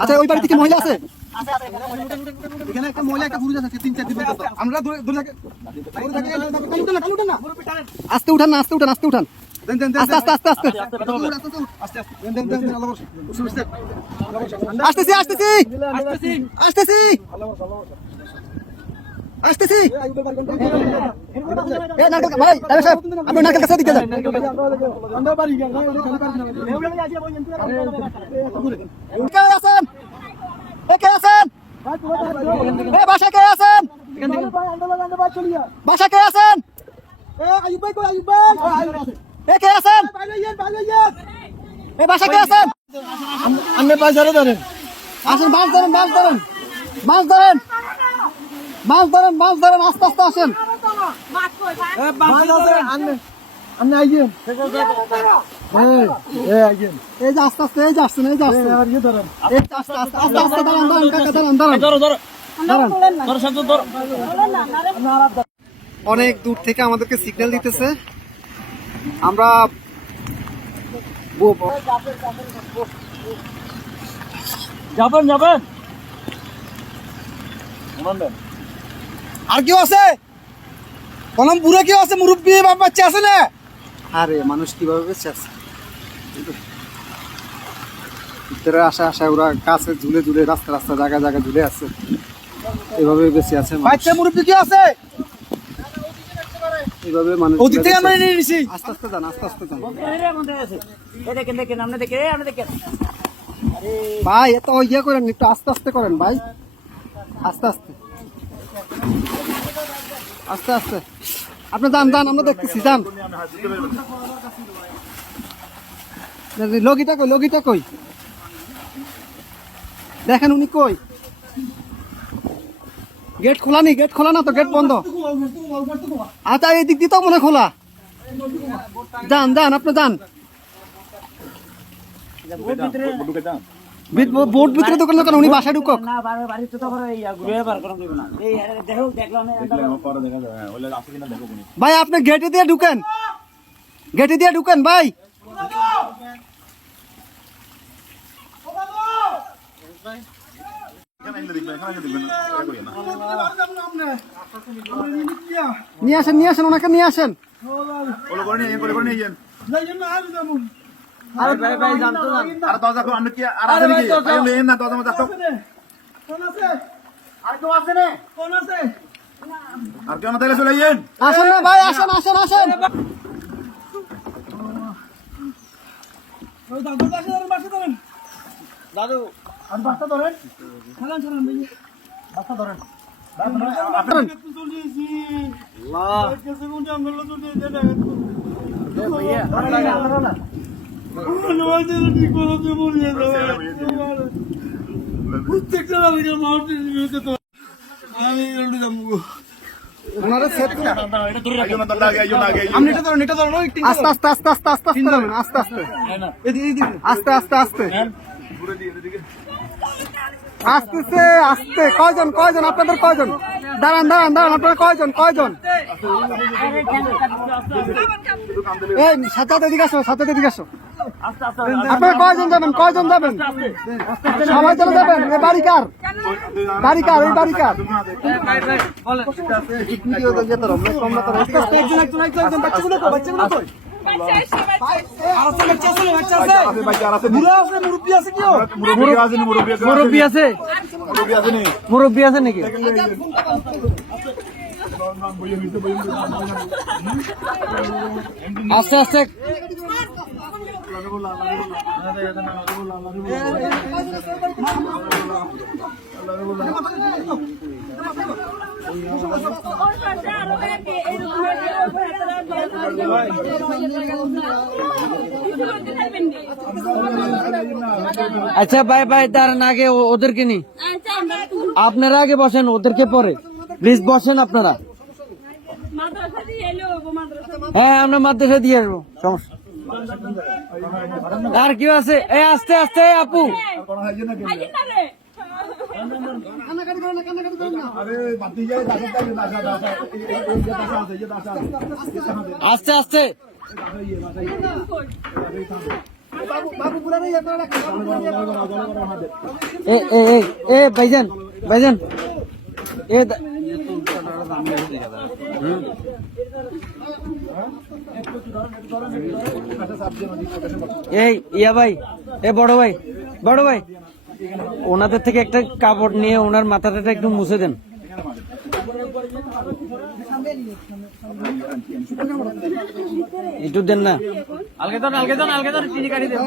আচ্ছা ওই বাড়িতে কি মহিলা আছে? এখানে একটা মহিলা একটা পুরুষ আছে 3-4 দিন আমরা আস্তে উঠান না, আস্তে উঠান, আস্তে উঠান, আস্তে আস্তে আস্তে আস্তে আসতেছি আসতেছি আসতেছি আসতেছি। ভাই সাহেব আপনি নারকেল কাছে দিকে যান। কে আছেন? কে আছেন? বাসা কে আছেন? বাসা কে আছেন? কে আছেন? বাসা কে আছেন? আপনি বাজারে ধরেন, আসেন, মাছ ধরেন, মাছ ধরেন, মাছ ধরেন, মাছ ধরেন, মাছ ধরেন, আস্তে আস্তে আসেন। এই যে আস্তে আস্তে, এই যে আসছেন, এই যে আসছেন, আস্তে আস্তে আস্তে আস্তে দাঁড়ান, দাঁড়ান কাকা, দাঁড়ান, দাঁড়ান, দাঁড়ান। অনেক দূর থেকে আমাদেরকে সিগন্যাল দিতেছে, আমরা যাবেন যাবেন। আর কেউ আছে? কলম পুরো কেউ আছে? মুরব্বী বাচ্চা আছে না? আরে মানুষ কিভাবে বেঁচে আছে? ভিতরে আসা আসা ওরা কাছে ঝুলে ঝুলে, রাস্তা রাস্তা জায়গা জায়গা ঝুলে আছে, এভাবে বেঁচে আছে। বাচ্চা মুরব্বী কি আছে? এইভাবে মানুষ ওদিক থেকে আমরা নিয়ে নিছি। আস্তে আস্তে যান, আস্তে আস্তে যান ভাই, এত ইয়ে করেন, একটু আস্তে আস্তে করেন ভাই, আস্তে আস্তে আস্তে আস্তে। আপনি যান যান, আমরা দেখতেছি, যান। লগিটা কই, লগিটা কই? দেখেন উনি কই? গেট খোলা নি? গেট খোলা না তো, গেট বন্ধ। আচ্ছা এই দিক দিয়ে তো মনে খোলা। যান যান, আপনি যান। বোট ভিতরে দোকান দোকান, উনি বাসায় ঢুকক। ভাই আপনি গেটে দিয়ে ঢুকেন, গেটে দিয়ে ঢুকেন ভাই। নিয়ে আসেন, নিয়ে আসেন, ওনাকে নিয়ে আসেন। আসেন না ভাই, আসেন আসেন আসেন। দাদু বাচ্চা ধরেন, বাচ্চা ধরেন। আস্তে আস্তে আস্তে আস্তে আস্তে আস্তে আস্তে আস্তে আস্তে আসতেছে, আসতে। কয়জন কয়জন আপনাদের, কয়জন? দাঁড়ান দাঁড়ান দাঁড়ান, আপনারা কয়জন কয়জন? এই সাথে এদিকে আসো, সাথে এদিকে আসো। আপনারা কয়জন যাবেন, কয়জন যাবেন? সবাই চলে যাবেন? এই বাড়ি কার? বাড়ি কার? এই বাড়ি কার? মুরব্বী আছে, মুরব্বী আছে নাকি? আস্তে আস্তে আচ্ছা ভাই ভাই, তার আগে ওদেরকে নি, আপনারা আগে বসেন, ওদেরকে পরে প্লিজ বসেন আপনারা। হ্যাঁ আমরা মাদ্রাসা দিয়ে আসবো, সমস্যা। আর কেউ আছে? এই আস্তে আস্তে আপু, আস্তে আস্তে বাবু বাবু পুরা নেই আপনারা রাখেন এ ভাইজান ভাইজান এ এই ইয়া ভাই এ বড় ভাই ওনাদের থেকে একটা কাপড় নিয়ে ওনার মাথাটা একটু মুছে দেন একটু দেন না আলগে দেন চিনি কাটি দেন